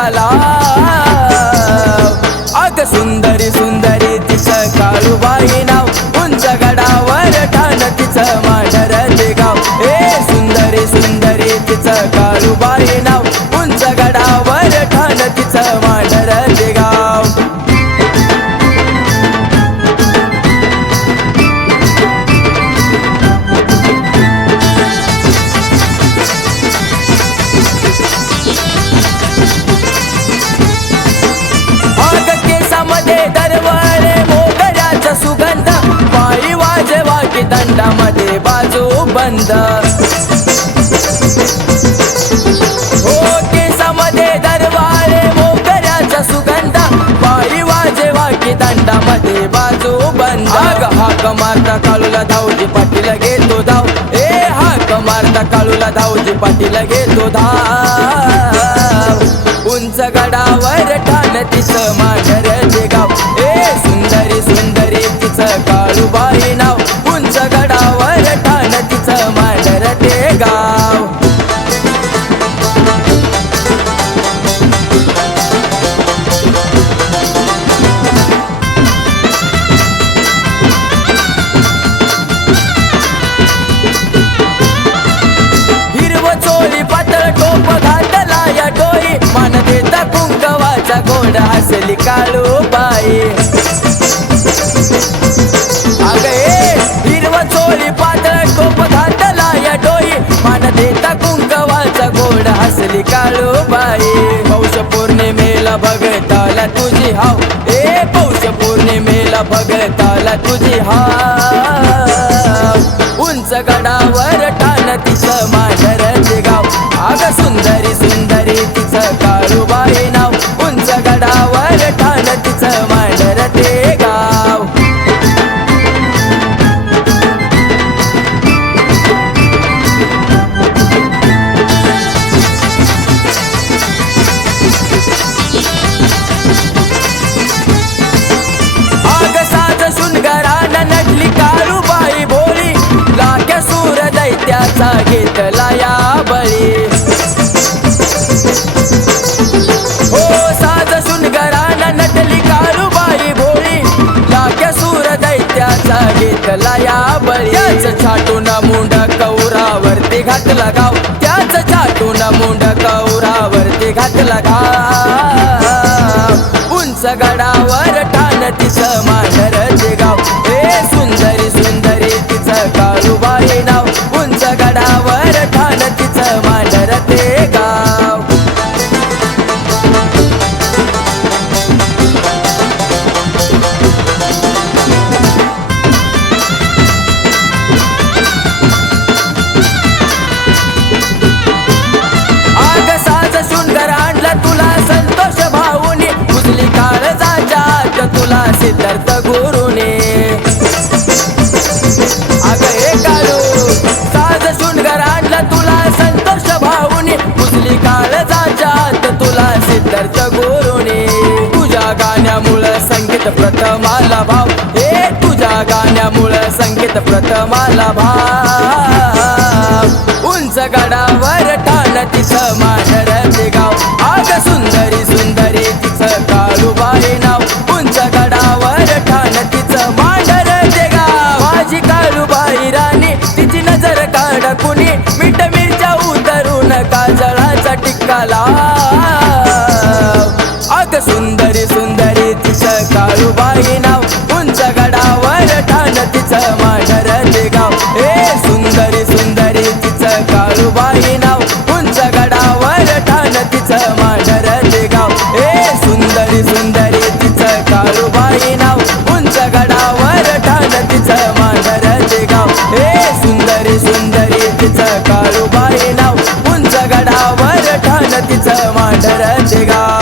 टिक्काला अग सुंदरी सुंदरी तिचं काळूबाई नाव उंच गडावर ठाण तिचं मांढर ते गाव ए सुंदरी सुंदरी तिचं काळूबाई नाव उंच गडावर ठाण तिचं मांढर ते गाव दरवळे मोगऱ्याचा सुगंध पायी वाजवा की दंडामध्ये बाजू बंद हो केसामध्ये दरवाळे मोगऱ्याचा सुगंध पायी वाजवा की दंडामध्ये बाजू बंद हाक मारता काळूला धावजी पाटील घेतो धाव ए हाक मारता काळूला धावजी पाटील घेतो धाव उंच गडावर ठाण तिचं मांढर ते गाव ए सुंदरी सुंदरी तिचं काळूबाई नाव उंच गडावर ठाण तिचं मांढर ते गाव हिरव चोळी पातळ टोप घातला या डोई मान देता कुंकवाचा गोड हसली काळूबाई अग ए हिरव चोळी पातळ टोप घातला या डोई मान देता कुंकवाचा गोड हसली काळूबाई पौष पौर्णिमेला भगताला तुझी हाव ए पौष पौर्णिमेला भगताला तुझी हाव उंच गडावर ठाण तिचं मांढर ते गाव अग सुंदरी सुंदरी तिचं काळूबाई नाव उंच गडावर ठाण तिचं मांढर ते गाव अग साज शृंगारानं नटली काळूबाई भोळी लाक्या सूर दैत्याचा घेतला या बळी हो साज शृंगारानं नटली काळूबाई भोळी लाक्या सूर दैत्याचा घेतला या बळी त्याच छाटून मुंड कौरावरती घातला गाव त्याच छाटून मुंड कौरावरती घातला गाव उंच गडावर ठाण तिचं मांढर ते गाव ए सुंदरी सुंदरी तिचं काळूबाई नाव उंच गडावर ठाण तिचं मांढर ते गाव आग साज शृंगार आणला तुला संतोष भाऊनी उजली काळजाच्या आत तुला सिद्धार्थ गुरुने अग हे काळू साज शृंगार आणला तुला संतोष भाऊनी उजली काळजाच्या आत तुला सिद्धार्थ गुरुने तुझ्या गाण्यामुळं संगीत प्रथमाला भाव हे तुझ्या गाण्यामुळं संगीत प्रथमाला भाव उंच गडावर ठाण तिचं मांढर ते गाव अग सुंदरी सुंदरी तिचं काळूबाई नाव उंच गडावर ठाण तिचं मांढर ते गाव माझी काळूबाई राणी तिची नजर काढ कुणी मीठ मिरच्या उतरून काजळाचा टिक्काला अग सुंदरी सुंदरी तिचं काळूबाई नाव उंच गडावर ठाण तिचं मांढर ते गाव ए सुंदरी सुंदरी तिचं काळूबाई नाव उंच गडावर ठाण तिचं मांढर ते गाव ए सुंदरी सुंदरी तिचं काळूबाई नाव उंच गडावर ठाण तिचं मांढर ते गाव ए सुंदरी सुंदरी तिचं काळूबाई नाव उंच गडावर ठाण तिचं मांढर ते गाव